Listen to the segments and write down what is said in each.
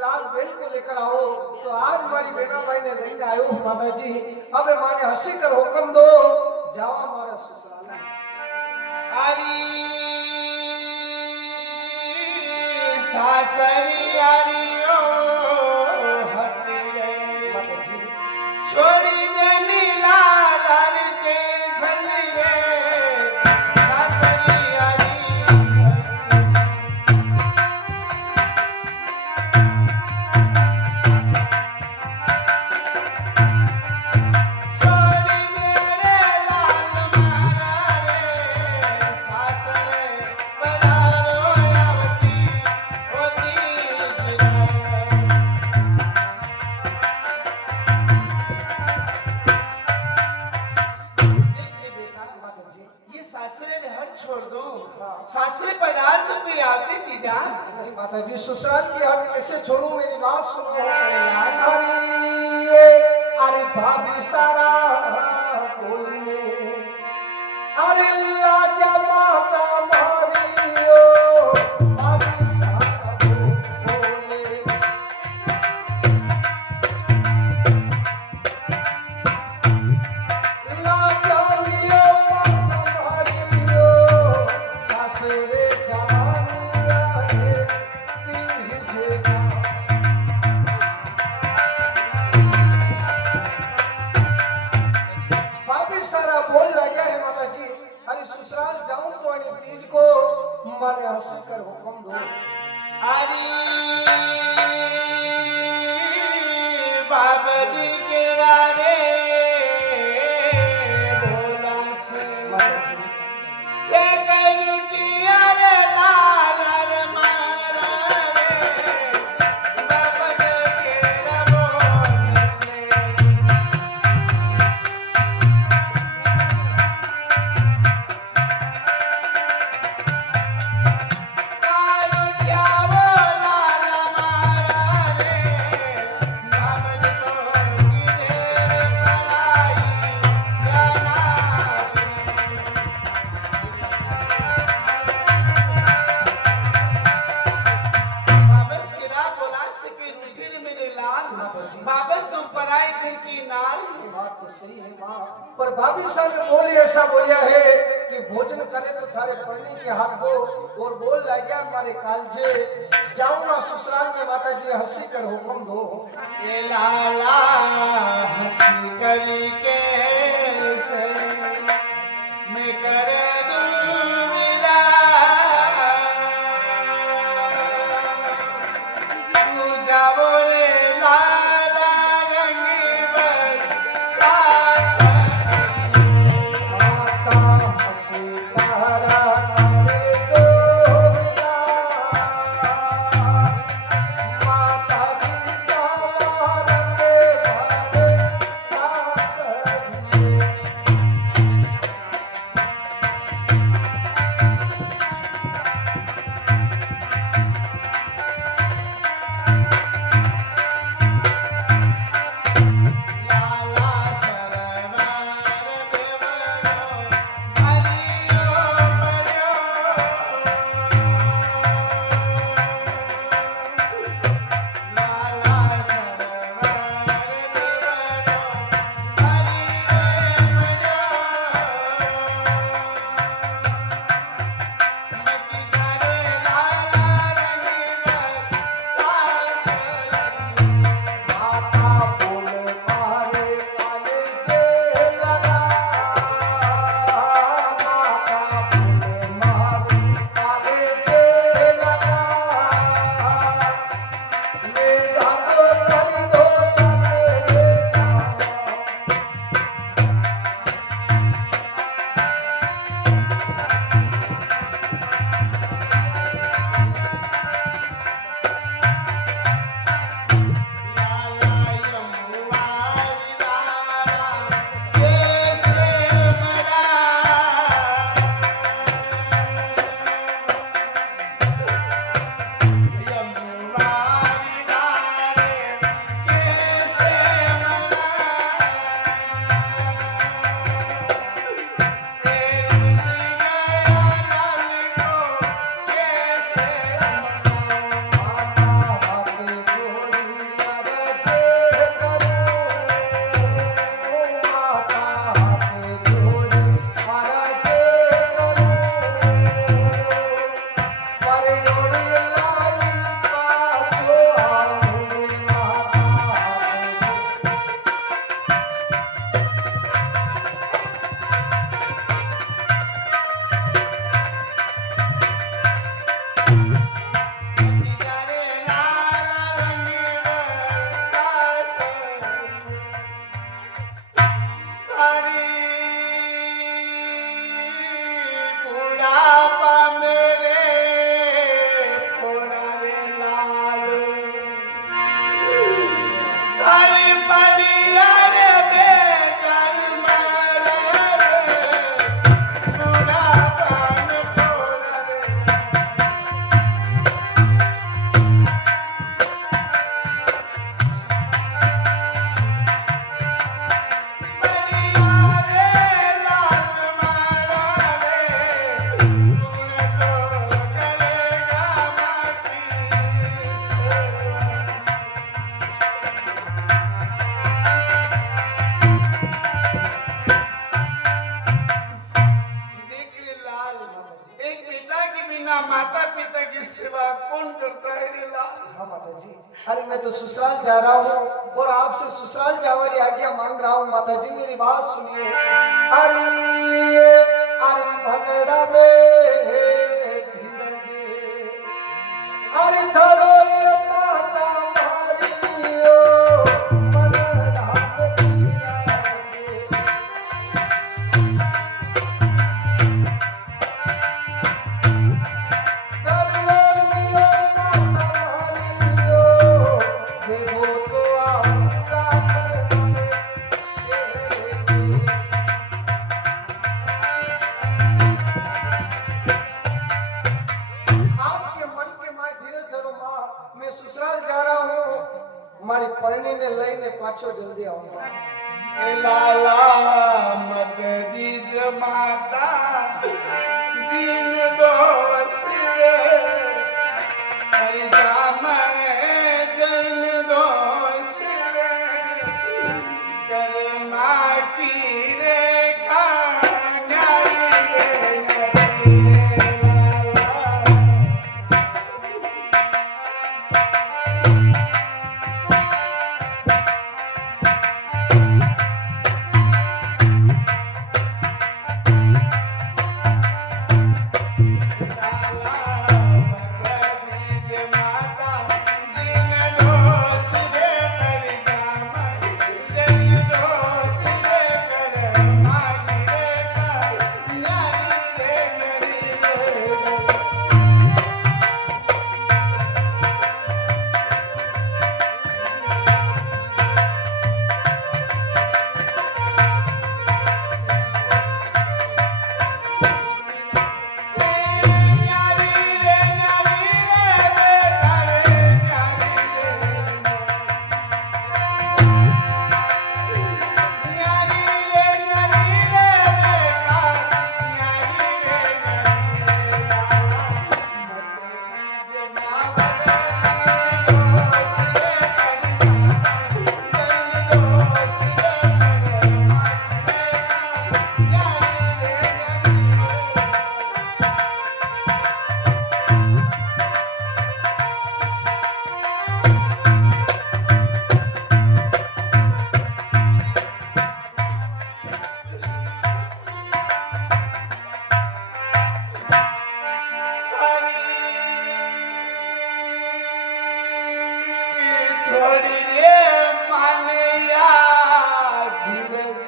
लाल Ben को लेकर आओ। तो आज हमारी बेना भाई ने लेने आयो हूँ माता जी। अब माने हंसी कर हुक्म दो, जाओ हमारा ससुराल में। सासरी आरियो हट रे माता जी छोड़ी दे नीला लड़ते झल रे सासरी आरी छोड़ी दे रे लाल मारा रे सासरे पधारो आवती होती ये सासरे ने हट छोड़ दो। सासरे पदार्थ जो कोई आपने दी जा नहीं माता जी, ससुराल की हट कैसे छोड़ू, मेरी बात सुनो। मेरे लाल अरे भाभी सारा बोलने, अरे लाजा माता मारियो, भाभी सारा बोले। लाजा लियो माता मारियो, सासरे जानिया रे तीजेगा। भाभी सारा बोल लगा है माता जी। अरे ससुराल जाऊं तो अने तीज को माने हंसी कर हुक्म दो। अरे बाबा जी के रारे बोला से माता जी के करुटिया रे लाला रे मारा रे बाबा जी के रा बोला से कालू क्या वो लाला मारा रे बाबा जी को की देर पराई जाना वापस किरा बोला से कि रूठे रे मेरे लाल वापस तुम पराई घर की नाल ये बात तो सही है माँ, पर भाभी साहब ने बोली ऐसा बोलिया है कि भोजन करे तो थारे पढ़ने के हाथ को, और बोल लग गया हमारे कालजे जाऊंगा ससुराल में। माता जी हंसी कर हुक्म दो। ये लाला हंसी करी के से मैं करे दूं विदा तू जावो रे लाला रंग बरसास माता हंसी तारा करे दो विदा, माता जी जावा रंगे भरे सासरे। हाँ माता जी। अरे मैं तो ससुराल जा रहा हूँ और आपसे ससुराल जावारी आज्ञा मांग रहा हूँ माता जी, मेरी बात सुनिए। अरे अरे भंगड़ा में धीरज, अरे धरो ये माता मारी ओ भंगड़ा में धीरज। મારી પરણીને લઈને પાછો જલ્દી આવું। ए लाला मत दीज माता जिन दोष रे हरि जामन जन दोष रे कर माँ की रे न्यारी रे लाला। थोड़ी रे माने या धीरज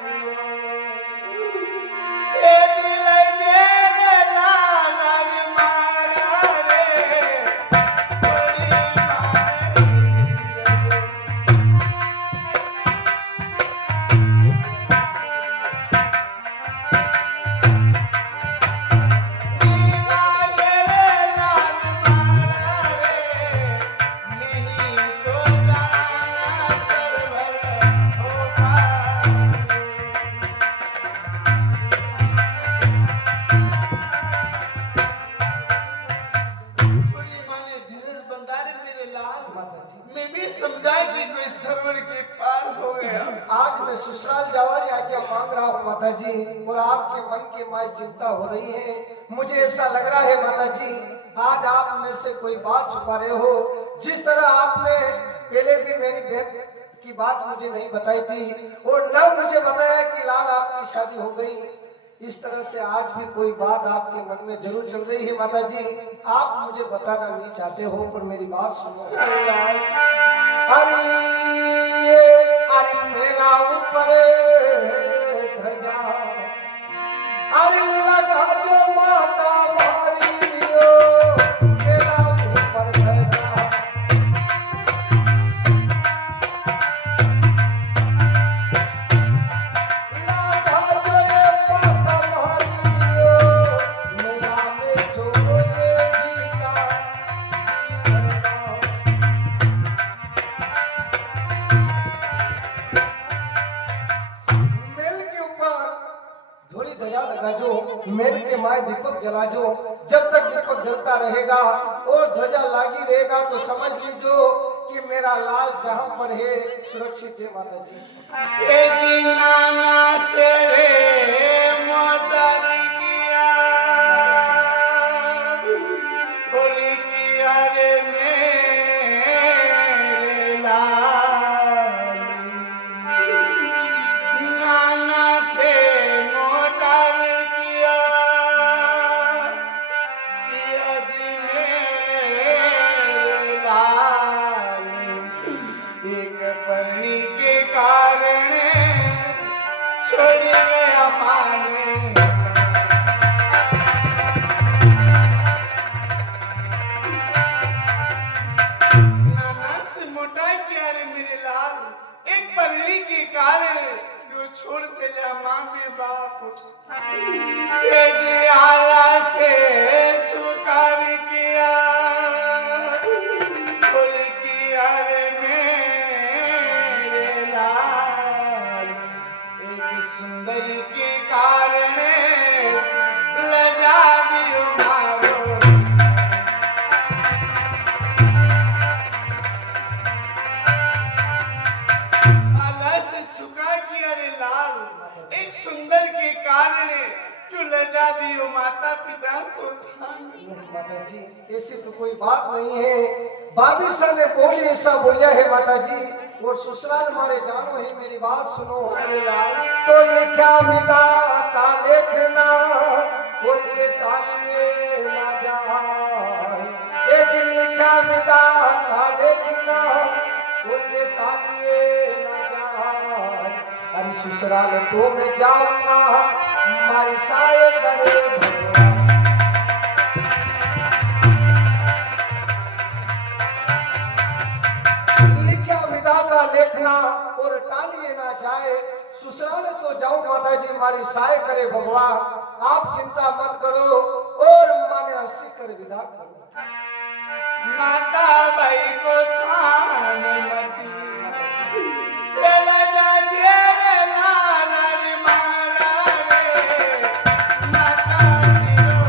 ए दिल दे रे लाला रे मारा रे थोड़ी माने मैं भी समझा कि कोई सरवर के पार हो गया। आज मैं ससुराल जावारी आज्ञा मांग रहा हूँ माता जी, और आपके मन के माय चिंता हो रही है। मुझे ऐसा लग रहा है माता जी, आज आप मेरे से कोई बात छुपा रहे हो। जिस तरह आपने पहले भी मेरी बहन की बात मुझे नहीं बताई थी और न मुझे बताया कि लाल आपकी शादी हो गई, इस तरह से आज भी कोई बात आपके मन में जरूर चल रही है माता जी। आप मुझे बताना नहीं चाहते हो, पर मेरी बात सुनो। अरे अरे मेला ऊपर ध्वजा, अरे लगा जो माता मारी ओ मेला ऊपर ध्वजा। लगा जो ये माता मारी ओ मेला में जो ये गीता मेल के माय दीपक जला जो, जब तक दीपक जलता रहेगा और ध्वजा लागी रहेगा तो समझ लीजो कि मेरा लाल जहां पर है सुरक्षित है माता जी। ए जी नाना से रे मोटर किया होली किया रे में छोड़ गया माने नाना से मोटा क्या रे मेरे लाल एक पगड़ी के कारण जो छोड़ चला मांगे बाप ये जी आला से स्वीकार किया और किया रे मेरे लाल एक सुंदर के कारण लजा दियो मारो सुखा किया रे लाल एक सुंदर के कारण क्यों लजा दियो माता पिता को नहीं माता जी, ऐसी तो कोई बात नहीं है। बाबिशा ने बोली ऐसा बोलिया है माता जी, और ससुराल मारे जानो है, मेरी बात सुनो। अरे लाल तो लिखा विधाता लेखना और ये टालिए ना जाए, ये जी लिखा विधाता लेखना और ये टालिए ना जाए। अरे ससुराल तो मैं जाऊंगा मारी साए करे भगवान। लिखा विधाता लेखना और टालिए ना जाए, ससुराल तो जाऊं माता जी मारी साए करे भगवान। आप चिंता मत करो और माने हंसी कर विदा करो। माता भाई को थान मती लेला जा जे रे लाल रे मारा रे माता जीरो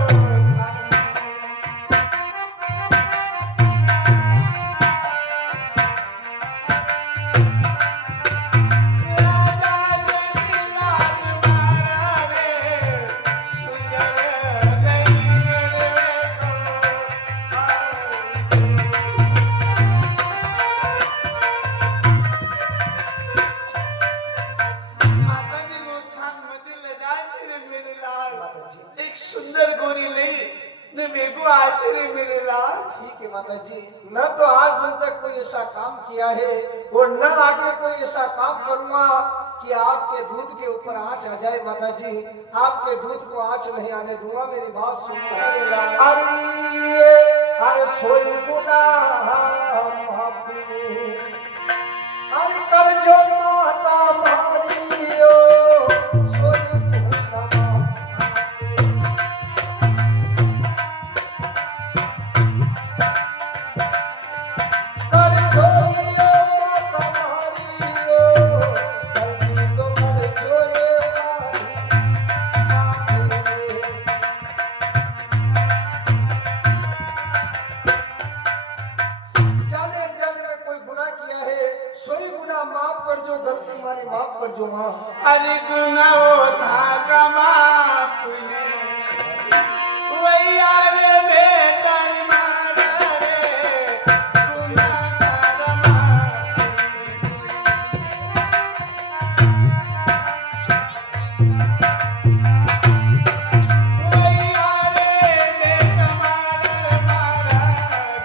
एक सुंदर गोरी ले ने मेघो आज रे मेरे लाल। ठीक है माता जी, न तो आज दिन तक कोई ऐसा काम किया है और न आगे कोई ऐसा काम करूंगा कि आपके दूध के ऊपर आंच आ जाए। माता जी आपके दूध को आंच नहीं आने दूंगा, मेरी बात सुनो। अरे सोई गुनाह माफी अरे कर जो माता मारियो सोई गुनाह कर जो लियो माता मारियो गलती तो कर जो ये मारी जाने अनजाने में कोई गुनाह किया है, सोई गुनाह माफ कर जो, गलती मारी माफ कर जो माँ। अरे गुना वो था कमा पुने वही आरे बेटा मारा रे गुना करमा वही आरे बेटा मारा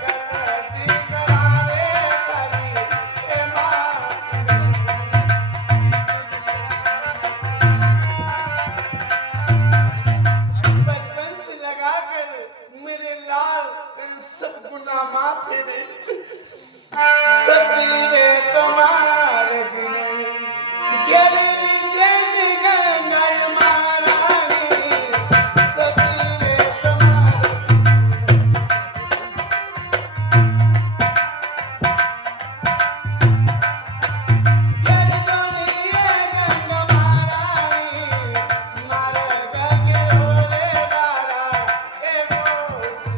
गलती करावे करी ए मां बचपन से लगा कर मेरे लाल मेरे सब गुनाह माफ फेरे सती रे तुम्हारे गुने गिर लीजे गंगा महारानी सती रे तुम्हारे गिर जोनिए गंगा महारानी मारे गगे रे बारा ए बोसी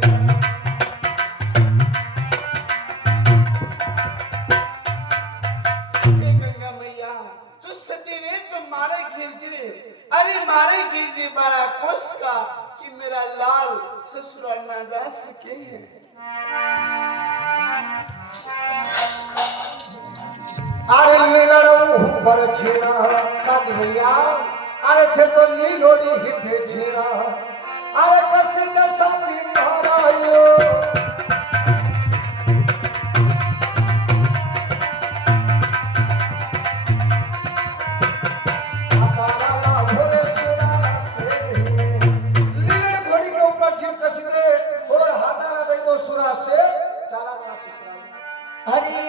हे गंगा मैया तू सती रे तो मारे गिरजे अरे मारे गिरजे बड़ा खुश का कि मेरा लाल ससुराल ना जा सके अरे लीलड़ू पर छीना साथ भैया, अरे थे तो लीलोड़ी हिपे छीना, अरे प्रसिद्ध साथी महारायो अतारा अरे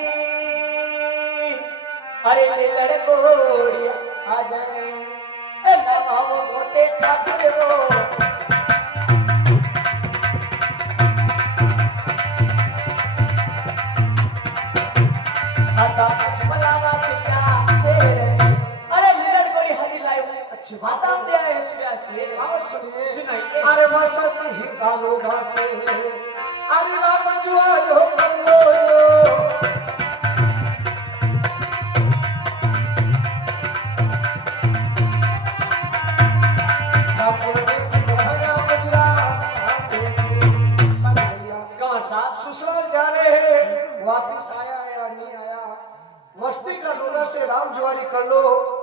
अरे ले लड़कोड़िया आ जाए ए नवाओ मोटे ठाकुर वो आता पछमलावा सिया शेर अरे ले लड़कोड़ी हरी लायो अच्छी बात आता है। दे आए सुया शेर आओ सुनिए सुनाइए। अरे बसत ही कालो घासे अरे राम जुआर हो कर लो ठाकुर ने ठुकराया मुजरा सब भैया कौन साहब ससुराल जा रहे हैं वापिस आया या नहीं आया मस्ती का लोगा से राम जुआरी कर लो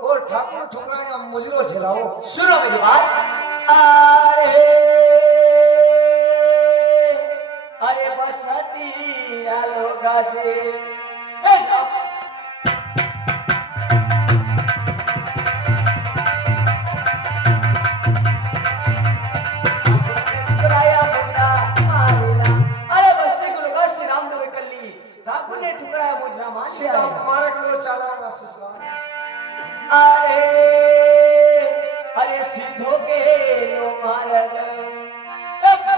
और ठाकुर ठुकराया मुजरो झेलाओ सुनो मेरी बात अरे अरे बसती लोगा से ए, ठुकराया मुजरा मारेला अरे बस्ती को लोगा से राम दो कल्ली ठाकुर ने ठुकराया मुजरा मार सीधा दिया तुम्हारे के लिए चलाऊंगा ससुराल अरे अरे सिद्धो के लो मार गए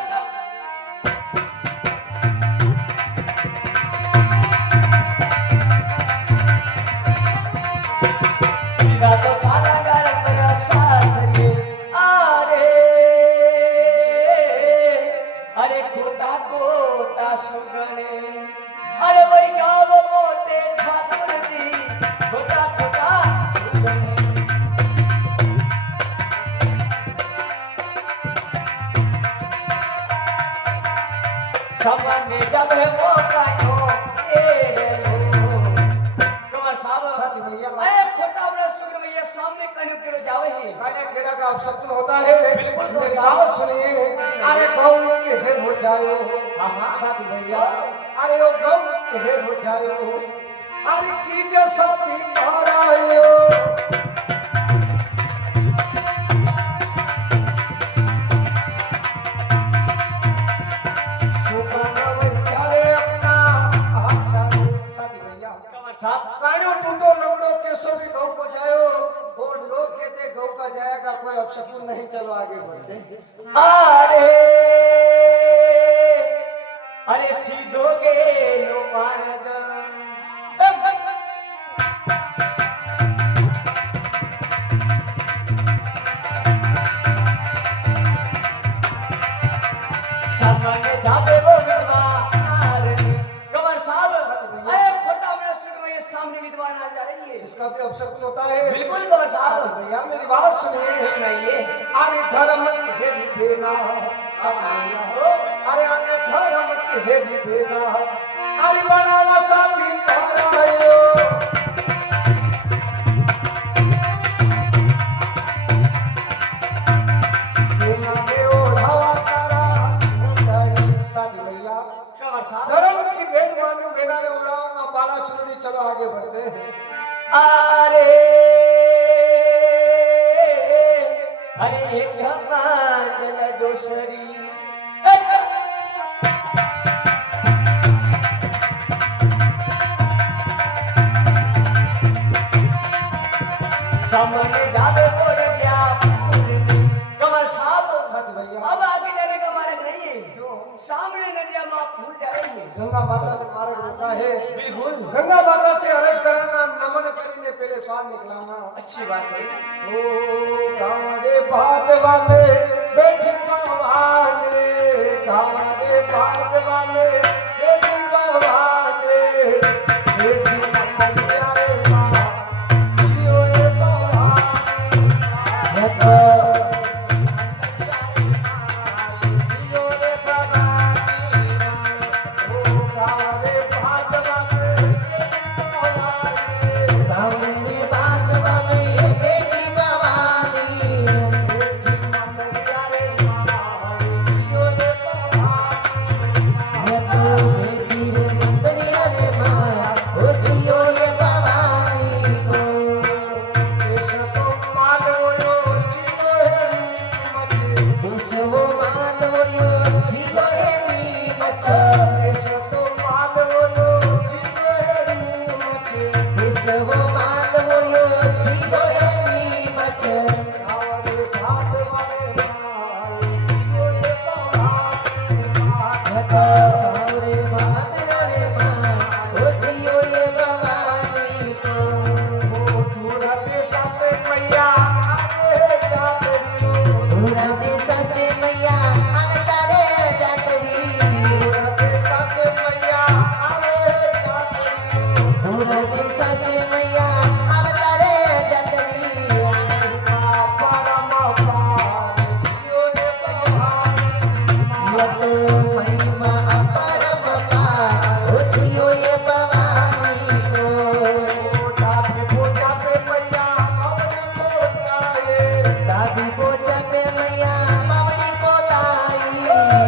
सीधा तो चाला गरम मेरा सासरी अरे अरे खोटा कोटा सुगणे अरे वही गाँव मोटे ठाकुर दी खोटा खोटा सुगणे सामने जब है मौका हो ए लो कमर साहब साथी भैया अरे खोटा बड़ा सुगर भैया सामने कहीं केड़ो जावे है काला केड़ा का अपशब्द होता है बिल्कुल तो मेरी साहब। बात सुनिए अरे गौ के हेर हो जायो हाँ। साथी भैया अरे वो गौ के हेर हो जायो अरे कीजे साथी मारायो सुखाना वही प्यारे अपना अच्छा साथी भैया कमर साहब कानो टूटो लंगड़ो केसो भी गौ को जायो और लोग कहते गौ का जाएगा कोई अपशकुन नहीं चलो आगे बढ़ते अरे अरे सीधो गे लो मार्ग सामने जाबे वो विद्वान कमर साहब अरे खोटा बड़ा सुगर भैया सामने विद्वान आ जा रही है इसका भी अपशकुन होता है बिल्कुल कमर साहब भैया मेरी बात सुनिए सुनाइए अरे धर्म हेरी बेना साथी भैया अरे अरे धर्म हेरी बेना अरे बनावा साथी मारायो बेना के ओढ़ावा करा उंदड़ी साथी भैया कमर साहब धर्म की भेंट मानो बेना ने उड़ाऊंगा बाला चुनड़ी चलो आगे बढ़ते हैं अरे अरे एक मांगल दोसरी सामने जावे बोल दिया कमर साहब साथी भैया अब आगे जाने का मार्ग नहीं है क्यों सामने नदियां माँ फूल जा रही है गंगा माता ने मार्ग रोका है बिल्कुल गंगा माता से अर्ज कराना नमन करीने पहले पार निकलाना अच्छी बात है ओ गाँव रे भादवा में बैठी भवानी गाँव रे भादवा में बैठी भवानी बैठी मंगलिया रे माँ जियो रे भवानी जियो रे भवानी ओ गाँव रे भादवा में बैठी भवानी गाँव रे भादवा में बैठी भवानी बैठी मंगलिया કેસવો માલવો જીવો એની મચ્છર આવરે ભાત વારે માય જીઓ એ પવાને માય ભાવરે ભાદરા રે માં ઓ જીઓ એ ભવાની કો ધૂરતે સાસે મૈયા આરે જાતરીઓ ધૂરા દેશા સે મૈયા અમે તારે જાતરી ધૂરતે સાસે મૈયા આરે જાતરીઓ ધૂરા દેશા સે મૈયા અમે તારે જાતરી મહિમા પરમ પાર જીઓ એ પવાને માય યતો મહિમા અપરમ પાર ઓ જીઓ એ ભવાની કો ડાબે બોજા પે મૈયા અવરી કોટાએ ડાબી પોચા પે મૈયા માવડી કોતાઈ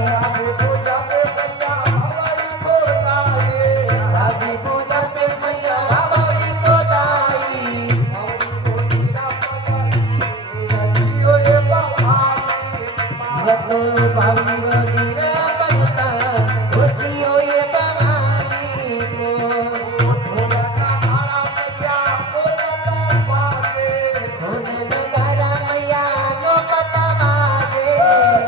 ડાબે બોજા પે મૈયા અવરી કોટાએ ડાબી પોચા પે મૈયા માવડી કોતાઈ અવરી કોટીરા પગલી જીઓ એ પવાને માય યતો ભાવી રોદીરા પલતા ઓ જીઓ એ ભવાની કો ઢોલના થાળા મૈયા પોતા બાજે ઢોલ નગારા મૈયા નો પતા બાજે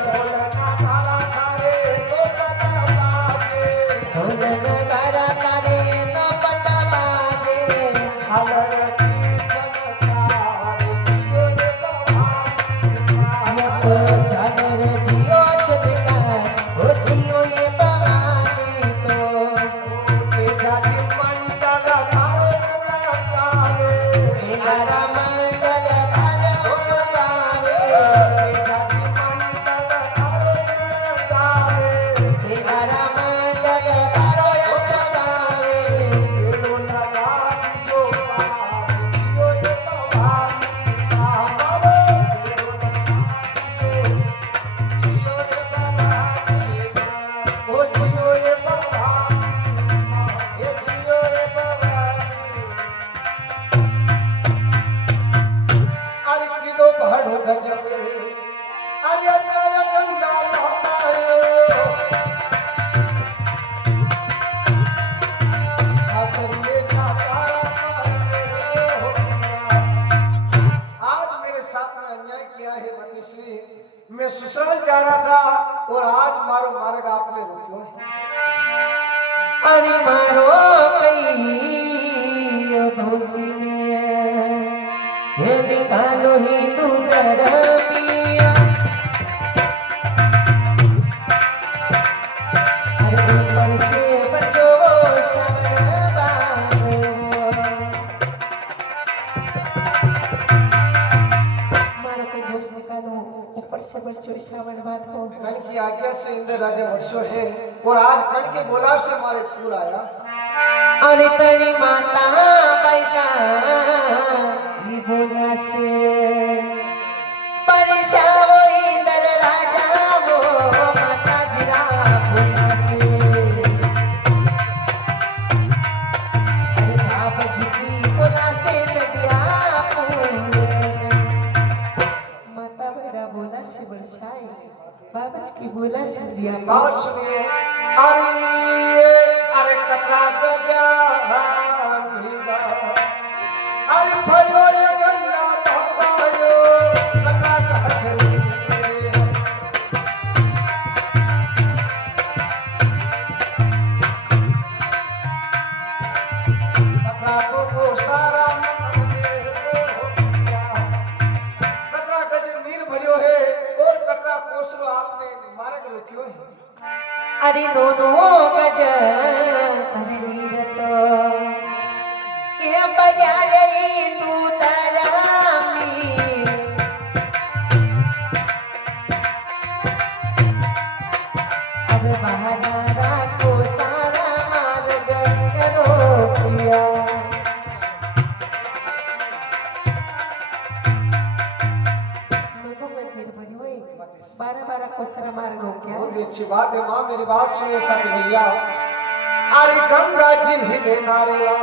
ઢોલના થાળા થારે પોતા બાજે ઢોલ નગારા તારે નો પતા બાજે ઝાલર કી ચમકાર જીઓ એ પવાને માય યતો ઝાલર જીઓ ચદકા ઓ જીઓ એ ભવાની કો તેજાજી મંડલ તારો ગુણ ગાવે ગારા મંડલ તારે ભોગ ગાવે તેજાજી મંડલ તારો ગુણ ગાવે ગારા મંડલ તારો યશ ગાવે પેલો લગા દીજો પાર જીઓ એ પવાને મારો પેલો લગા દીજો જીઓ એ પવાને ઓ જીઓ એ પવાને એ જીઓ એ પવાને અરે કીધો ભાડો ગજબે અરે અન્યાય ગંગા નહાયો सासरिए का तारा मारते हो पिया। आज मेरे साथ में अन्याय किया है मातश्री। मैं ससुराल जा रहा था और आज मारो मार्ग आपने रोक्यो है। अरे मारो कई दोषीने हे निकालो हिंदू धर्मिया अरे ऊपर से बसो शरण मारो कई दोष निकालो ऊपर से बसो श्रावण बात हो कर्ण की आज्ञा से इंद्र राजा वर्षो है और आज कर्ण के बोलाव से मारे पूर आया। अरे तनी माता बैका ये बोला से परिशावो इधर राजा वो माता जिरा बोला से अरे बाबा जी की बोला से नदिया माता बेरा बोला से बरसाई बाबा जी की बोला से दिया बात सुनिए। अरे कतरा गजान हीरा। अरे भयो ये गंगा भगायो कतरा गजनी रे। कतरा को सारा मांगे हो पिया। कतरा गज नीर भरियो है और कतरा कोसरो आपने मार्ग रोक्यो है। अरे दोनों गज अरे नीरत ये बजारे इंदु तरामी अरे बहादारा को सारा मार्ग रोकिया दोनों मंदिर बनी हुई 12 को सारा मार्ग रोकिया बहुत ही अच्छी बात है माँ मेरी बात सुनिए साथी भैया। अरे गंगा जी हिले नारेला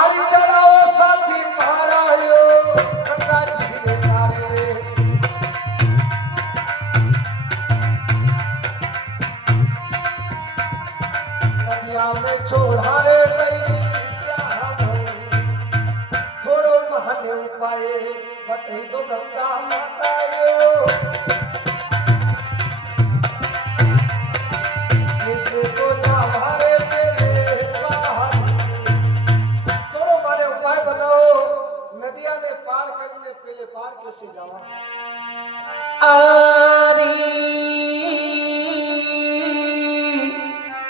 अरे चढ़ाओ साथी महारायो गंगा जी हिले नारे रे। नदिया में छोड़ा रे गई जहाँ भरी कहीं तो गंगा माता यो किसे तो जावारे पेले बाहर थोड़ो माने उपाय बताओ नदिया ने पार करी ने पेले पार कैसे जावा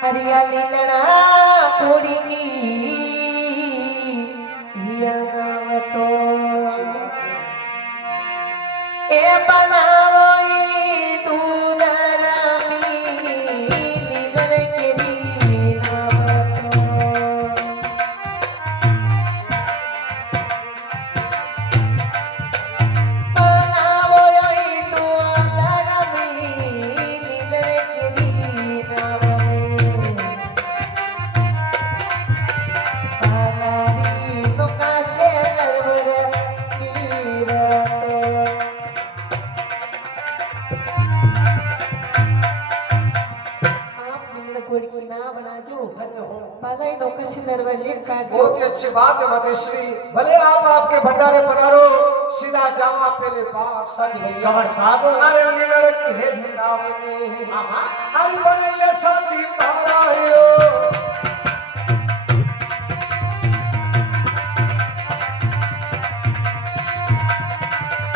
हरिया लीलड़ा थोड़ी की गाव तो ए बनावो दूध रामी लीलड़ के दी नाव तो बनावो दूध रामी लीलड़ के दी नाव धन्य हो बहुत बहुत ही अच्छी बात है मातेश्वरी भले आप आपके भंडारे पधारो सीधा जावा पेले पार सच भैया कमर साहब अरे लीलड़ के हे धिनावने आहा अरे बनैले साथी मारा हो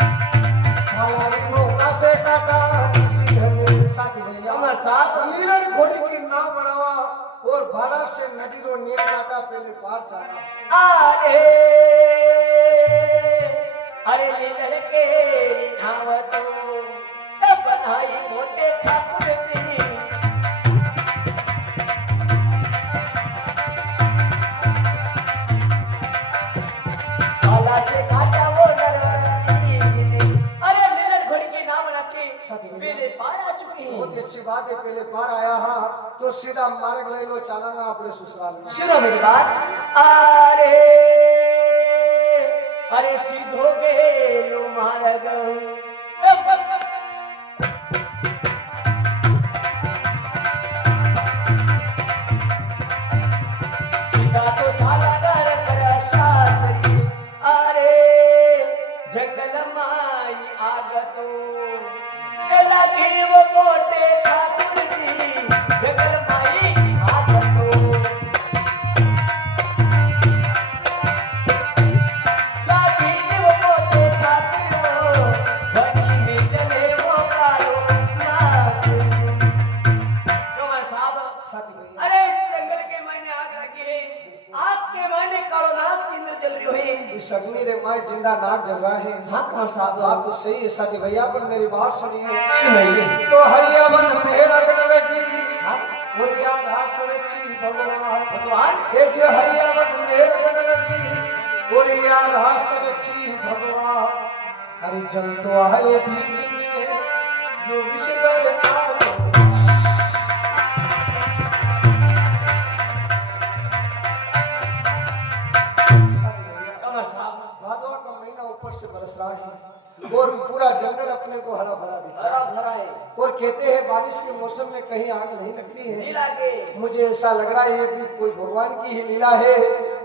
हमारी नौका से काटा साथी भैया कमर साहब लीलड़ घोड़ी की नाव बनावा और भाला से नदी रो नीर काटा पहले पार सारा अरे अरे लीलड़ के नाव तो बनाई मोटे ठाकुर दी भाला से काटा वो डरवाती अरे लीलड़ घोड़ी की नाव बना के पहले पार आ चुकी है बहुत ही अच्छी बात है पहले पार आया हाँ तो सीधा मार्ग ले लो चलाना अपने ससुराल में सुनो मेरी बात अरे अरे सीधो गेलो मार्ग सीधा तो चाला कर सासरी अरे जंगल माई आगतो लगी वो गोटे ठाकुर जी जंगल माई आगतो लगी वो गोटे ठाकुर घड़ी में चले वो कारो कमर साहब सच भैया अरे इस जंगल के महीने आग लगी है आग के महीने कालो नाग जिंदा जल रही हुई इस अग्नि रे माय जिंदा नाग जल रहा है हाँ कमर साहब बात तो सही है साथी भैया पर मेरी बात सुनिए सुनाइए तो हरियावन में अग्न लगी हाँ? बोलिया घास रची भगवान भगवान ये जो हरियावन में अग्न लगी बोलिया घास रची भगवान अरे जल तो आयो बीच में यो विषधर आलो कमर साहब भादवा का महीना ऊपर से बरस रहा है और पूरा जंगल अपने को हरा भरा दिख रहा हरा भरा है है और कहते हैं बारिश के मौसम में कहीं आग नहीं लगती है नीला के मुझे ऐसा लग रहा है ये भी कोई भगवान की ही लीला है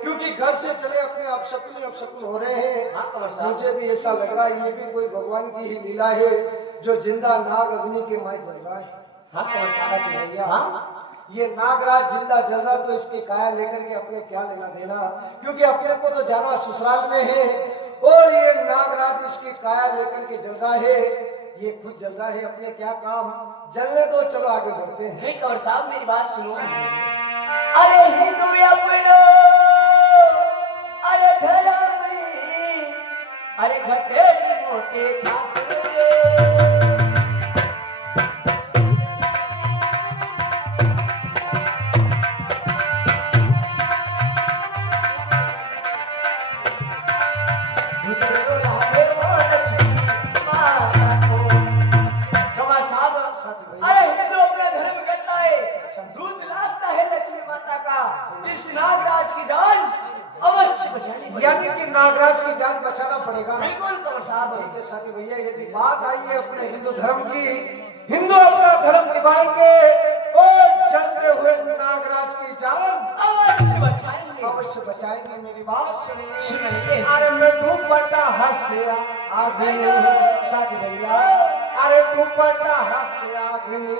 क्योंकि घर से चले अपने अपशकुन हो रहे हैं हाँ कमर साहब मुझे भी ऐसा लग रहा है ये भी कोई भगवान की ही लीला है जो जिंदा नाग अग्नि के माय जल रहा है हाँ कमर सच साहब भैया हाँ ये नागराज जिंदा जल रहा तो इसकी काया लेकर के अपने क्या लेना देना क्योंकि अपने को तो जाना ससुराल में है और ये नागराज इसकी काया लेकर के जल रहा है ये खुद जल रहा है अपने क्या काम जलने दो चलो आगे बढ़ते हैं नहीं कमर साहब मेरी बात सुनो अरे हिंदू अपनो अरे धर्म अरे घटेली मोटे ठाकुर अरे हिंदू अपना धर्म करता है दूध लाता है लक्ष्मी माता का इस नागराज की जान अवश्य बचानी यानी कि नागराज की जान बचाना पड़ेगा बिल्कुल कमर साहब ठीक है साथी भैया यदि बात आई है अपने हिंदू धर्म की हिंदू अपना धर्म निभाएंगे और चलते हुए नागराज की जान अवश्य बचाएंगे अवश्य बचाएंगे मेरी बात सुनिए सुनिए अरे मैं डूबता हंसिया आगनी साज भैया अरे दुपट्टा हास्य आगनी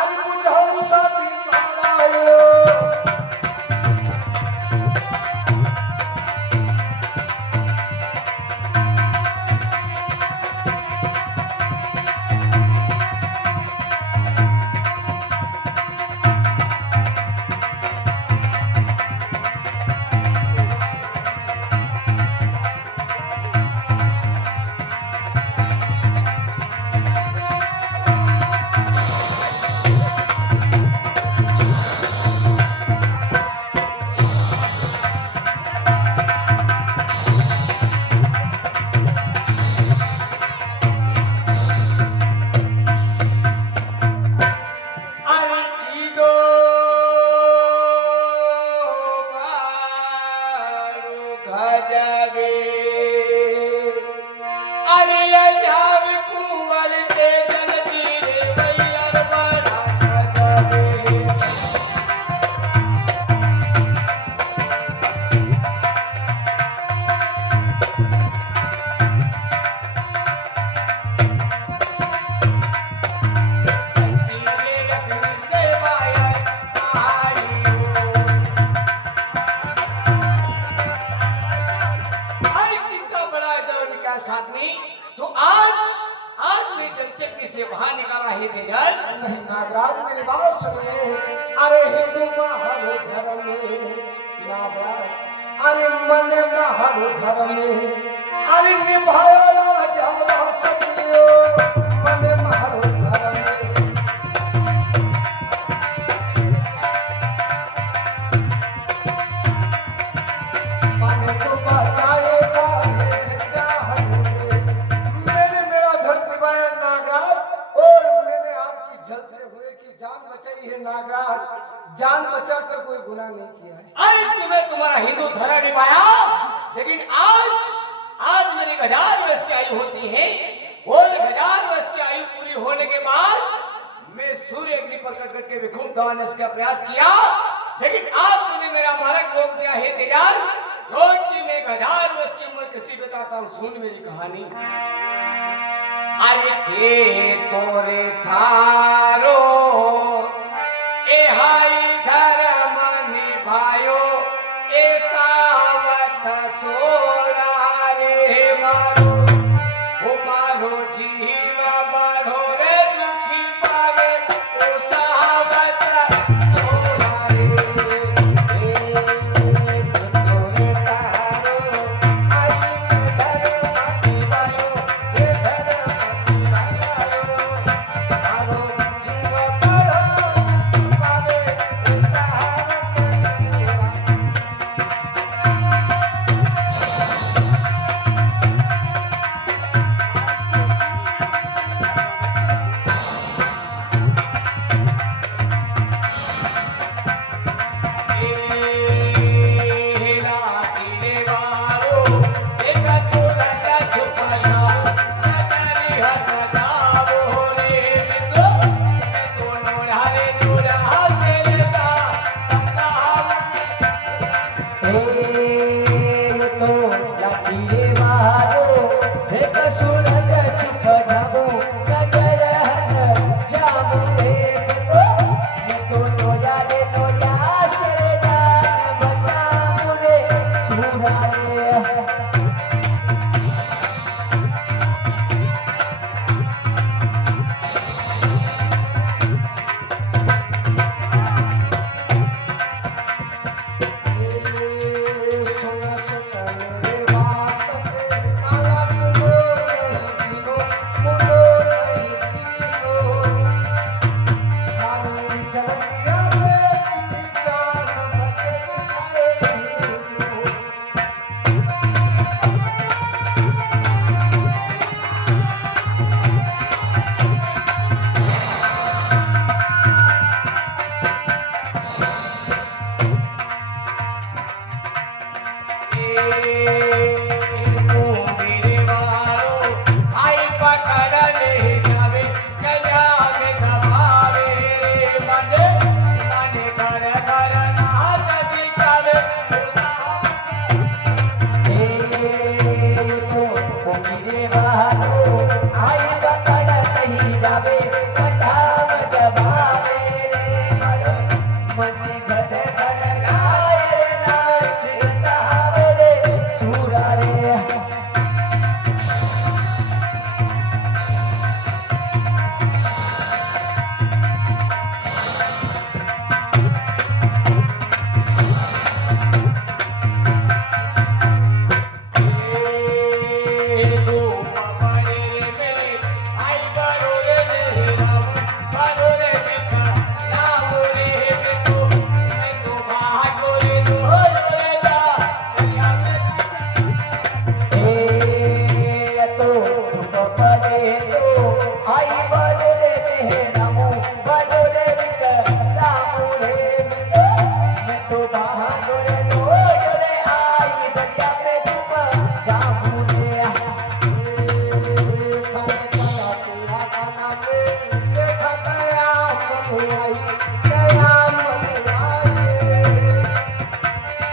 अरे बुझाऊ साथी पारायो नहीं नागराज मेरी बात सुनिए अरे हिंदू महारो धर्म में नागराज अरे मन महारो धर्म में अरे निभायो राजा सकियो मन महारो धर्म में पानी तो बचाएगा ये चाहत मैंने मेरा धर्म निभाया नागराज और मैंने आपकी जलते हुए की जान बचाई है नागराज जान बचाकर कोई गुनाह नहीं किया है अरे तुम्हें तुम्हारा हिंदू धर्म निभाया लेकिन आज मेरी 1000 वर्ष की आयु होती है और 1000 वर्ष की आयु पूरी होने के बाद मैं सूर्य अग्नि पर कट करके विखुम दबाने का प्रयास किया लेकिन आज तूने मेरा मार्ग रोक दिया है तेजाल रोज की मैं 1000 वर्ष की उम्र किसी बताता हूँ सुन मेरी कहानी अरे के तोरे थारो ए हाई धर्म निभायो ए सावत सोरा रे मारो ओ मारो जीव बढ़ो रे दुखी पावे ओ सावत सोरा रे तोरे तारो आई धर्म निभायो ये धर्म निभायो मारो जीव बड़ो पावे सहावत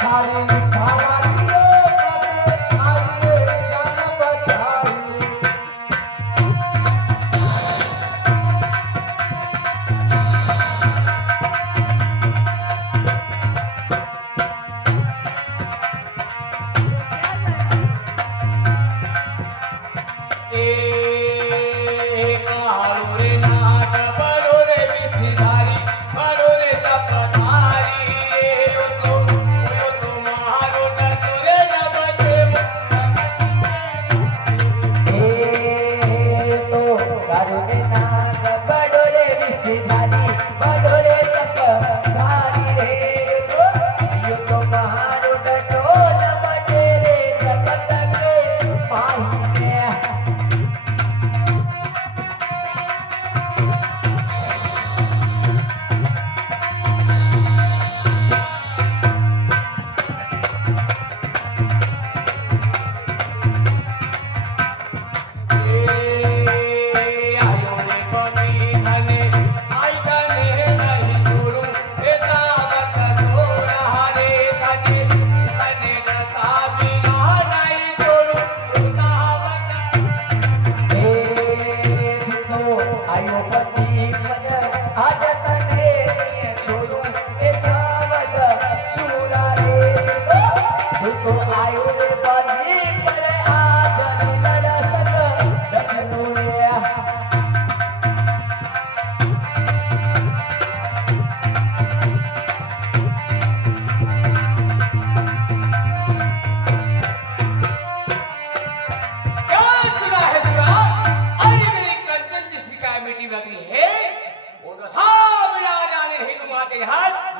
थारी भावारी कैसे आई रे जान बचाई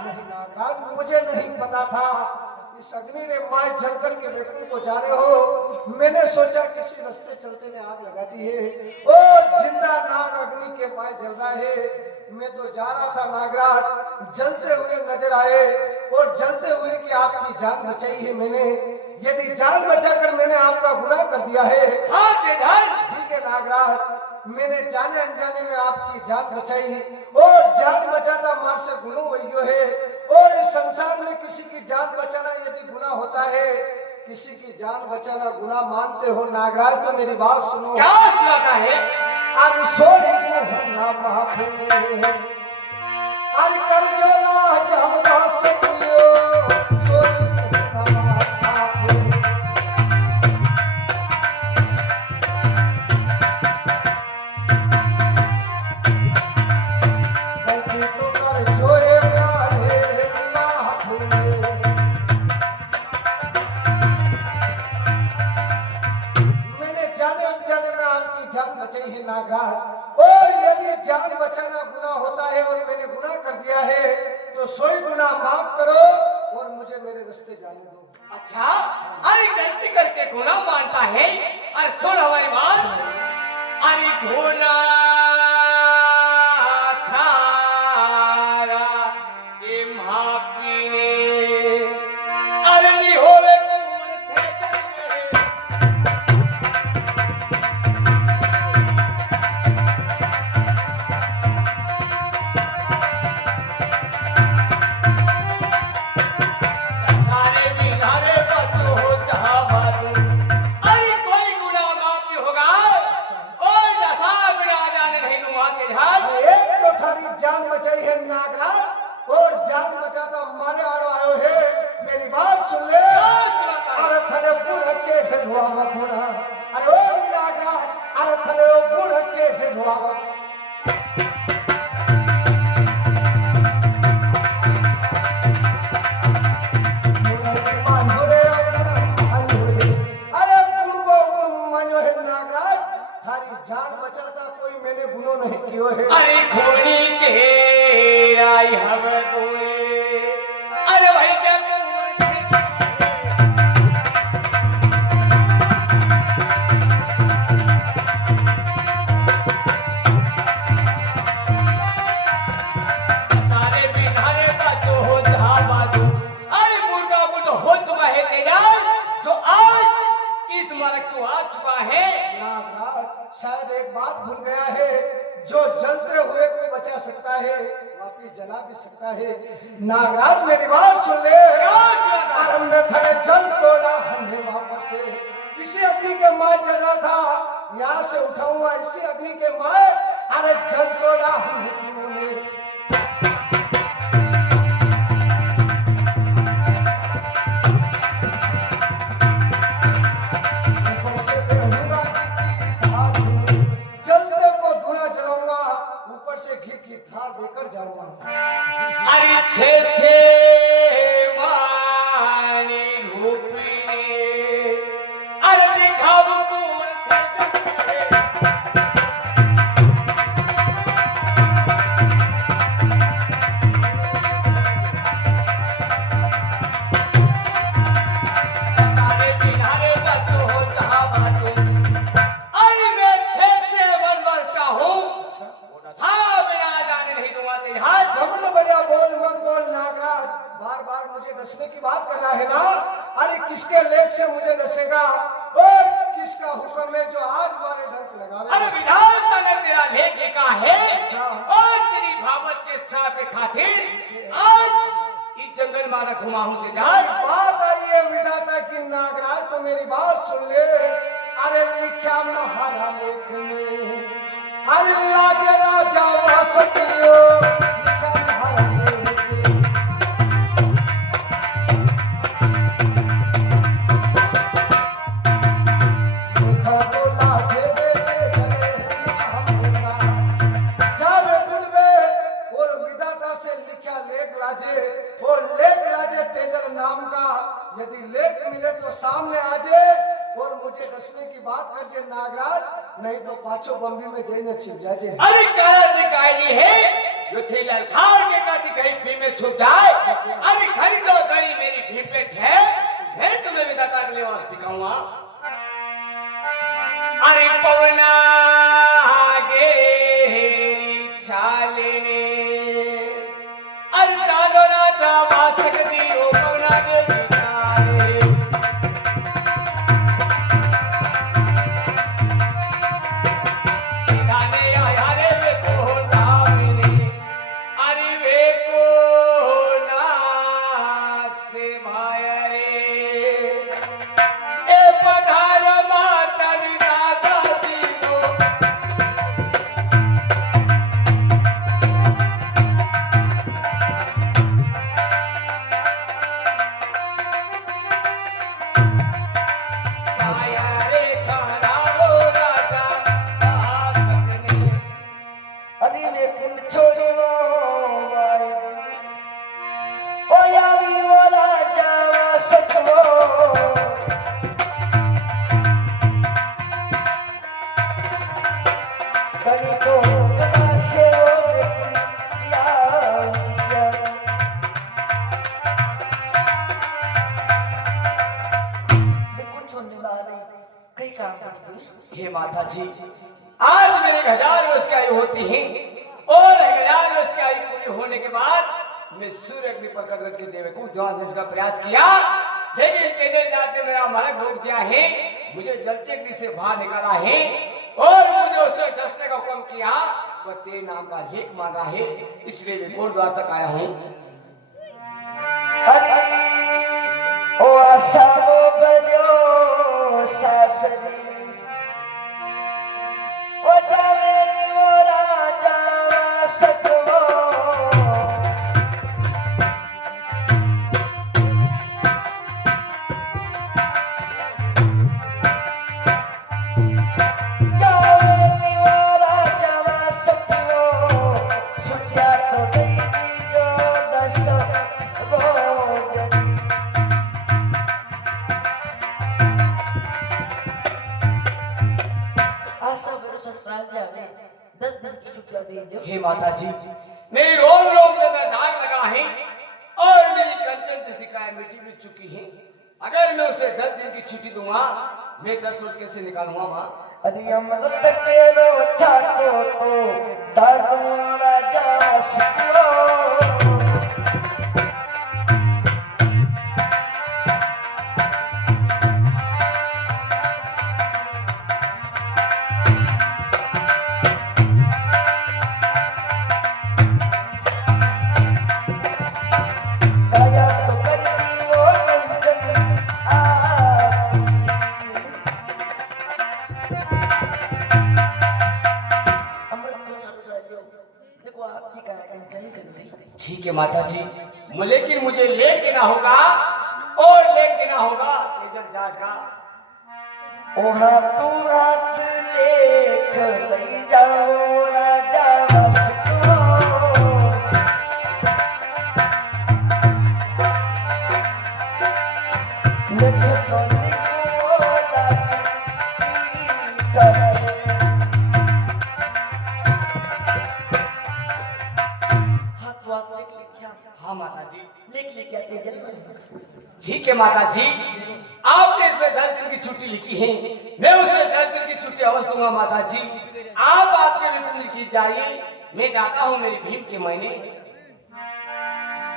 नहीं नागराज, मुझे नहीं पता था इस अग्नि ने माय जलकर के बेटों को जा रहे हो। मैंने सोचा किसी रास्ते चलते ने आग लगा दी है। ओ जिंदा नाग अग्नि के माय जल रहा है। मैं तो जा रहा था नागराज, जलते हुए नजर आए और जलते हुए कि आपकी जान बचाई है मैंने। यदि जान बचाकर मैंने आपका गुनाह कर दिया है, हाँ ठीक है नागराज, मैंने जाने अनजाने में आपकी जान बचाई और जान बचाता मार से गुनो वही है। और इस संसार में किसी की जान बचाना यदि गुनाह होता है, किसी की जान बचाना गुनाह मानते हो नागराज, तो मेरी बात सुनो। क्या सुनाता है? अरे सोई को ना माफी अरे कर जो ना जाओ ना सकियो सोई को ना माफी गलती तो कर जोए मारे माफी मैंने जाने अनजाने में आपकी जान बचाई है नागराज। और यदि जान बचाना गुनाह होता है और मैंने गुनाह कर दिया है, तो सोई गुनाह माफ करो और मुझे मेरे रास्ते जाने दो। अच्छा, अरे गलती करके गुनाह मानता है। अरे सुन हमारी बात, अरे गुनाह थारा ये माफी ने अरे नहीं हो रे कुंवर थे करे। सारे बिनारे बच्चों हो जहां बाजू, अरे कोई गुनाह माफ नहीं होगा और दशा गुनाह जाने नहीं तुम आते झाल। एक तो थारी जान बचाई है नागराज और जान बचाता मारे आड़ो आयो है। मेरी बात सुन ले। अरे थने गुण के है भुआवा गुणा, अरे ओ नागराज, अरे थने ओ गुण के है भुआवा जान बचाता कोई मैंने गुनो नहीं कियो है। अरे घोड़ी के राई हम घोड़े, अरे भाई क्या कुंवर थे। सारे बिनारे बच्चों हो जहां बाजू, अरे गुड़गा गुड़ हो चुका है तेजा, जो आज इस मरक को आ चुका है। नागराज शायद एक बात भूल गया है, जो जलते हुए को बचा सकता है वापिस जला भी सकता है। नागराज मेरी बात सुन ले। क्या सुनाता है? अरे यहाँ से उठाऊंगा इसी अग्नि के माए। अरे जल तोड़ा हम तीनों ने। ऊपर से देहूंगा घी की धार में, जलते को धुआं जलाऊंगा, ऊपर से घी की धार देकर जाऊंगा। अरे छे छे मानी रूपिणी, अरे दिखाव कौन थे जगते। सारे किनारे बचो हो जहाँ बातों, अरे मैं छे बरबर का हूँ, हाँ बिना जाने नहीं दूंगा तेरे हाथ। घमंड बढ़िया बोल मत बोल नागराज, बार बार मुझे डसने की बात कर रहा है ना। अरे किसके लेख से मुझे डसेगा और किसका हुक्म है जो आज मारे डंक लगावे। अरे विधाता ने तेरा लेख लिखा है अच्छा। और तेरी भावत के श्राप के खातिर आज इस जंगल मारा घुमा हूँ तेजाज। बात आई है विधाता की नागराज, तो मेरी बात सुन ले। अरे लिखा महारा लेख में, अरे लागे राजा वासुकियो, लिखा महारा लेख में। लिखा तो लाजे देते चले ना हमें का, जावे गुणवे और विधाता से लिखा लेख लाजे, और लेख लाजे तेजल नाम का। यदि लेख मिले तो सामने आ जाए और मुझे डसने की बात कर जे नागराज, नहीं तो पाछो बम्बी में जઈને छिप जाजे। अरे कलर दिखाई नहीं है जो थी ललकार के काती कहीं भीम में छुप जाए। अरे खरीदो गई मेरी भीम पे ठहर, मैं तुम्हें विधाता के लिबास दिखाऊंगा। अरे पवना गेरी चालेने, अरे चालो राजा वासक दियो पवना गेरी चाले। सीधा ने आया रे देखो नामने, अरे वेको ना से भाया रे। ए पधार माता विधाता जी को, आया रे खाना वो राजा कहा सकने। अरे वे कुल छोड़ो भाई, ओ यावी वो राजा सचवो, कली को कदा से ओ याविया। बिल्कुल सुनने वाले कई काम करते। हे माता जी, आज मेरे 1000 वर्ष की आयु होती है और 1000 वर्ष की आयु पूरी होने के बाद मैं सूर्य अग्नि पर कर करके देवे को ध्यान देने का प्रयास किया, लेकिन तेरे जात ने मेरा मार्ग रोक दिया है। मुझे जलती अग्नि से बाहर निकाला है और मुझे उसे डसने का हुक्म किया, पर तेरे नाम का लेख मांगा है, इसलिए मैं कोट द्वार तक आया हूँ। अरे ओ आशा वो बनो सासरी, ओ जावे वो राजा सतवो, जावे वो राजा सतवो, सुझा तो गई जो दस रोजनी। आशा बरो ससुराल जावे 10 दिन की छुट्टी दीजिए। हे माता जी, मेरी रोज रोज के अंदर दाग लगा है और मेरी कंचन जैसी काय मिट्टी मिल चुकी है। अगर मैं उसे 10 दिन की छुट्टी दूंगा, मैं 10 रोज कैसे निकालूंगा माँ? अरे अमृत तेरो छातो तो दारू राजा सतवो, काया तो करती वो कंचन आरती। माता जी, लेकिन मुझे लेख देना होगा और लेख देना होगा तेजल जाट का। ओहा तू रात लेख लई जाओ राजा वसको लेख तो लिखो दाती करे हाथ वाथ लिखिया। हाँ माता जी। लिख लिखिया तेजल ठीक है माता जी, आपने इसमें 10 दिन की छुट्टी लिखी है, मैं उसे 10 दिन की छुट्टी अवश्य दूंगा माता जी। आप आपके विपुल लिखी जाइए, मैं जाता हूँ मेरी भीम के महीने।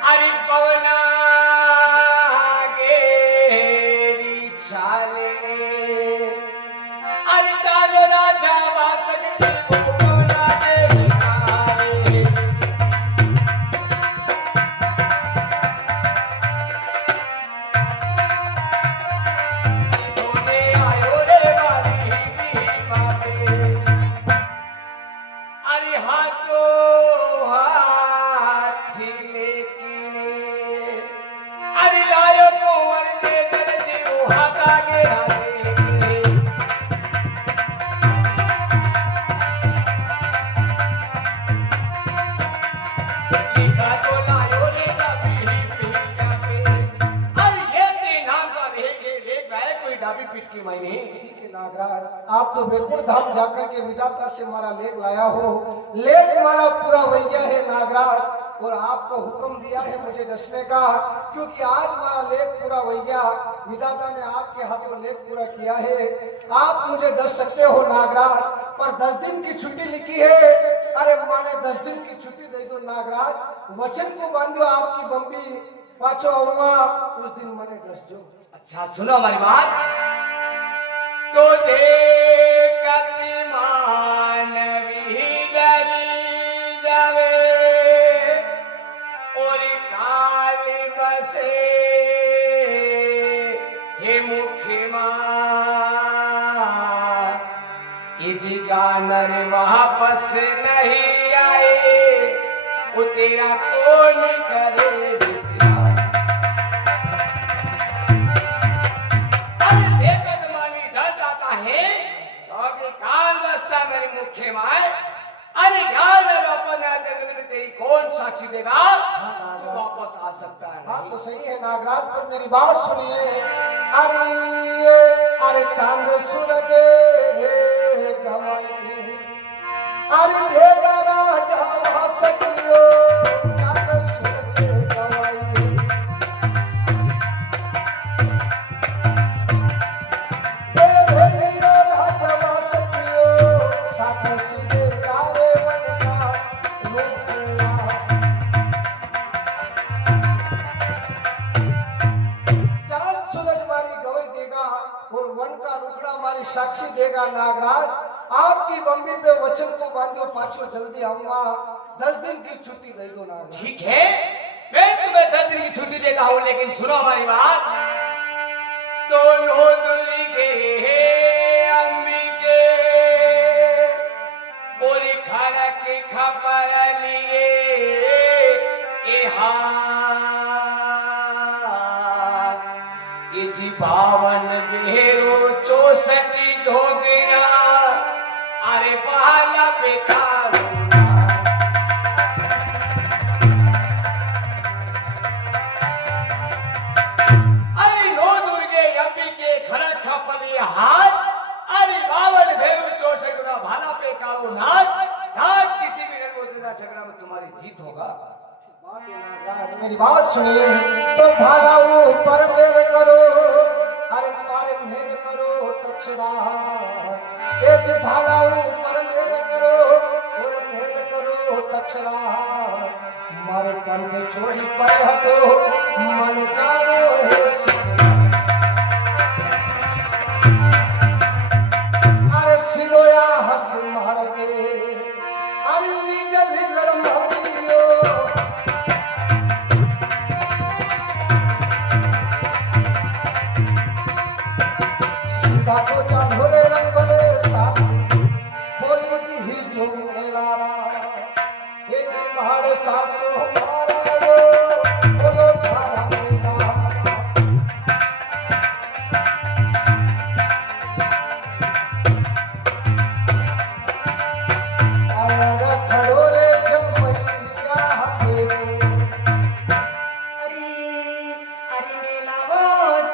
अरे पवना गेरी छाले, अरे चालो राजा वासक जी को पवना गेरी छाले। सीधोने आयो रे बारी भीमा पे, अरे हाथों हाथ लेकिन अरे लायो कुंवर तेजल जीव हाथा गेरा लेके। लिखा तो लायो रे डाबी पीठा पे, अरे ये तीना का लेख लाए कोई डाबी पीठ की मायने। ठीक है नागराज, आप तो बिल्कुल धाम जाकर के विधाता से मारा लेख लाया हो। लेख मारा पूरा वैया है नागराज, और आपको हुक्म दिया है मुझे डसने का, क्योंकि आज मारा लेख पूरा वैया विधाता ने आपके हाथों लेख पूरा किया है। आप मुझे डस सकते हो नागराज, पर 10 दिन की छुट्टी लिखी है। अरे माने 10 दिन की छुट्टी दे दो नागराज, वचन को बांधो आपकी बम्बी पाछो आऊंगा उस दिन मैंने डस जो। अच्छा सुनो हमारी बात, तो देखत मानवी डरी जावे और काल बसे हे मुख्य जानर वापस नहीं आए, वो तेरा कौन करे विश्राम। काल बसता मेरी मुख्य माए, अरे यार अपन जंगल में तेरी कौन साक्षी देगा तो वापस आ सकता है। बात तो सही है नागराज, पर मेरी बात सुनिए। अरे चांद सूरज गवाई, अरे देगा राजा सकियो चांद सूरज गवाई। साक्षी देगा नागराज, आपकी बम्बी पे वचन को बांधो पाछो जल्दी आऊंगा। 10 दिन की छुट्टी दे दो नागराज। ठीक है, मैं तुम्हें 10 दिन की छुट्टी देता हूँ, लेकिन सुनो हमारी बात। तो लो दुर्गे अंबिके और खड़क खबर लिए जी पावन बेरो 64 जोगिया, अरे बहाला पे खारूंगा। अरे नो दुर्गे अंबिके खड़क खपर हाथ, अरे बावन भेरू 64 गुना भाला पे कारो नाच। आज किसी भी रणभोजन झगड़ा में तुम्हारी जीत होगा। नागराज मेरी बात सुनिए, तो भाला ऊपर मेरे करो, अरे मारे मेरे करो तक्षरा। ये जी भाला ऊपर मेरे करो और मेरे करो तक्षरा। मारे पंथ छोड़ी पर हटो मन जानो है सुसरा। अरे सिलोया हंस मार के, अरे लीजल लड़ मारियो। को चालो रे रंग बने सासी खोली दी ही जो मेलारा एक पहाड़ सासो मारा वो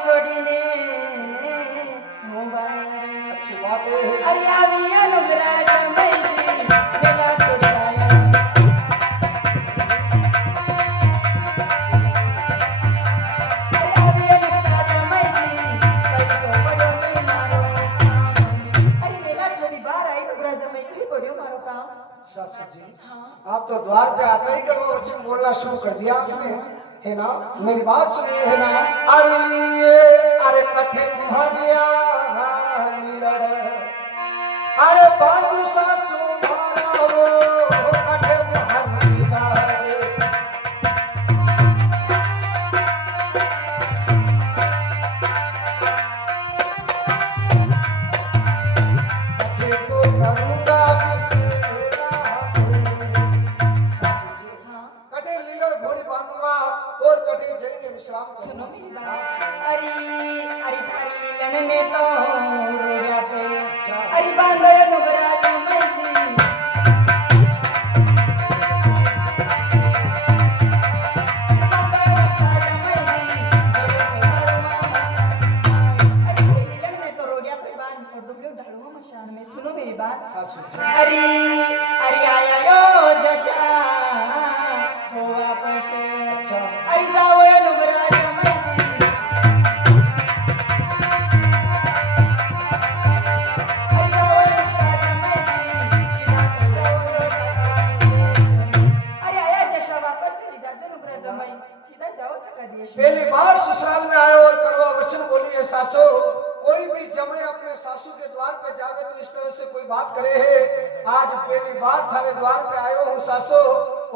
છોડીને મોબાઈલ अच्छी बात है અરે આવી અનુગ્રહ જમૈજી મેલા છોડાયા અરે આવી અનુગ્રહ જમૈજી કઈ તો પડ્યો નહીં મારો કામ અરે મેલા છોડી બહાર આવી અનુગ્રહ જમૈ કઈ પડ્યો મારો કામ सासू जी हाँ आप तो द्वार पे आते ही कड़वा वचन बोलना शुरू कर दिया आपने है ना मेरी बात सुनिए है ना अरे अरे कठे तुम्हारिया लीलड़ अरे बांधु सासू मारा वो कठे तुम्हारी लीलड़ कठे तो करूंगा विसेरा सासू जी हाँ कटे लीलड़ घोड़ी बांधूंगा और कटे जैन विश्राम सुनो करूंगा। मेरी बात अरे अरे थारी लीलन ने तो रोड्या पे अरे बांधो नुगरा जमैजी सुनो मेरी बात सासू जी अरे अरे आया यो जशा हो वापस अच्छा अरे जाओ यो नुगरा जमैजी अरे जाओ यो नुगरा जमैजी सीधा तो जाओ यो अरे आया जशा वापस चली जाओ नुगरा जमई सीधा जाओ तका देश में पहली बार ससुराल में आए और कड़वा वचन बोली है सासू कोई भी जमे अपने सासू के द्वार पे जावे तो इस तरह से कोई बात करे है आज पहली बार थारे द्वार पे आयो हूँ सासू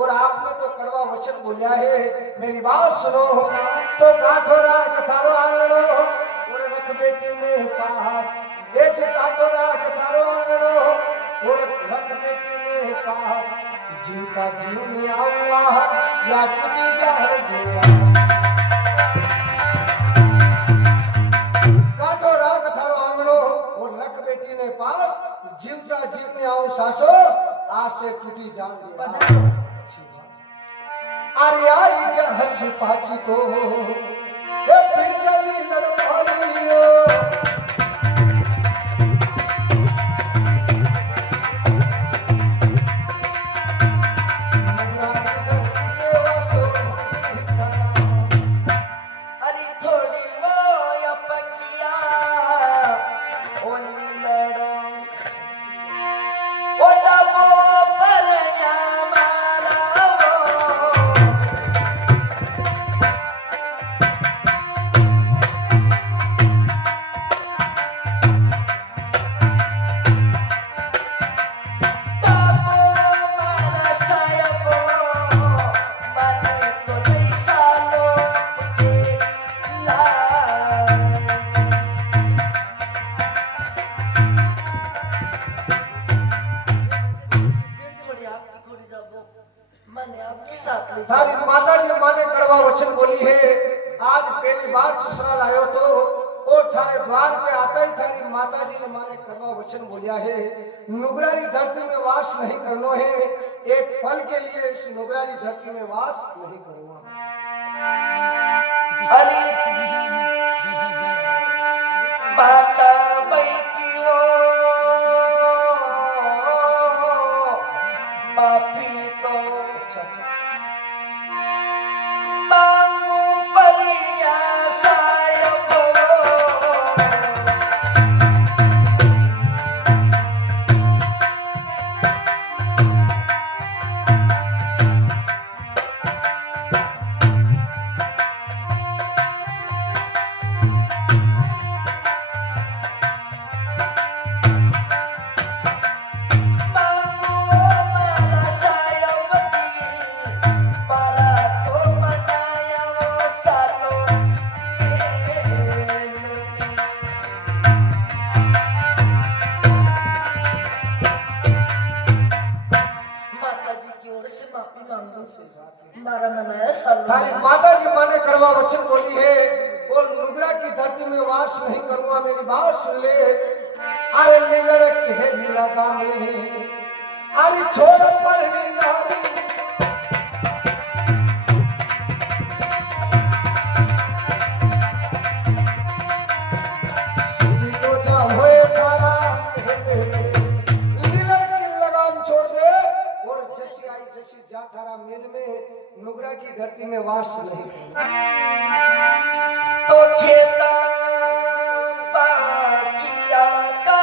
और आपने तो कड़वा वचन बोलिया है मेरी बात सुनो तो गाठो राख थारो आंगणो और रख बेटी ने पास ए जे गाठो राख थारो आंगणो और रख बेटी ने पास जीवता जीव में आऊंगा या टूटी जान जे काटो राग थारो आंगणो और रख बेटी ने पास जीवता जीवने आऊं सासो आज से टूटी जान दे अरे आई जा हंसी पाची तो ए फिर चली लड़वाड़ियो नगरानी धरती पे वासो करा अरे थोड़ी वो अपकिया ओली लड़ो ओ डबो परया मारा वो डबो मारा सायबो माने तो नहीं सालो के ला थोड़ी आपकी थोड़ी जाबो मैंने आपके साथ ले थारी माता जी माने कड़वा वचन बोली है आज पहली बार ससुराल आयो तो और थारे द्वार पे आता ही थारी माता जी ने माने कड़वा वचन बोलिया है नुगरारी धरती में वास नहीं करनो है एक पल के लिए इस नुगरारी धरती में वास नहीं करूंगा अरे माता बैकी वो माफी तो अच्छा मांगू परिया सायबो मारा मनाया सालों थारी माता जी माने कड़वा वचन बोली है और नुगरा की धरती में वास नहीं करूंगा मेरी बात सुन ले अरे लीलड़ के लगा में अरे छोड़ पर नारी बनवास नहीं। तो खेता बाचिया का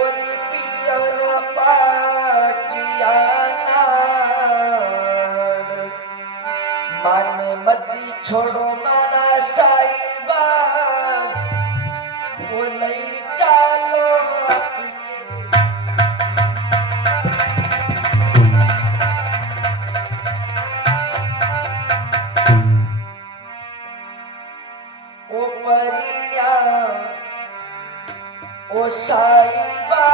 और पियर बाचिया नार माने मती छोड़ो मारा साहिबा वो लई चालो आपके ओ परिया ओ साहिबा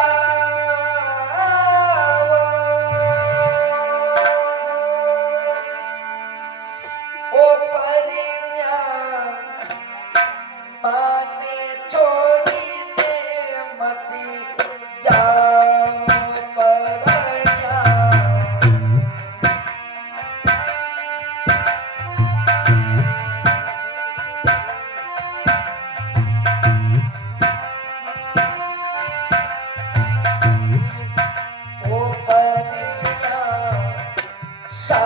ओ परिया माने छोड़ी ने मती जाओ परिया ओ परिया सा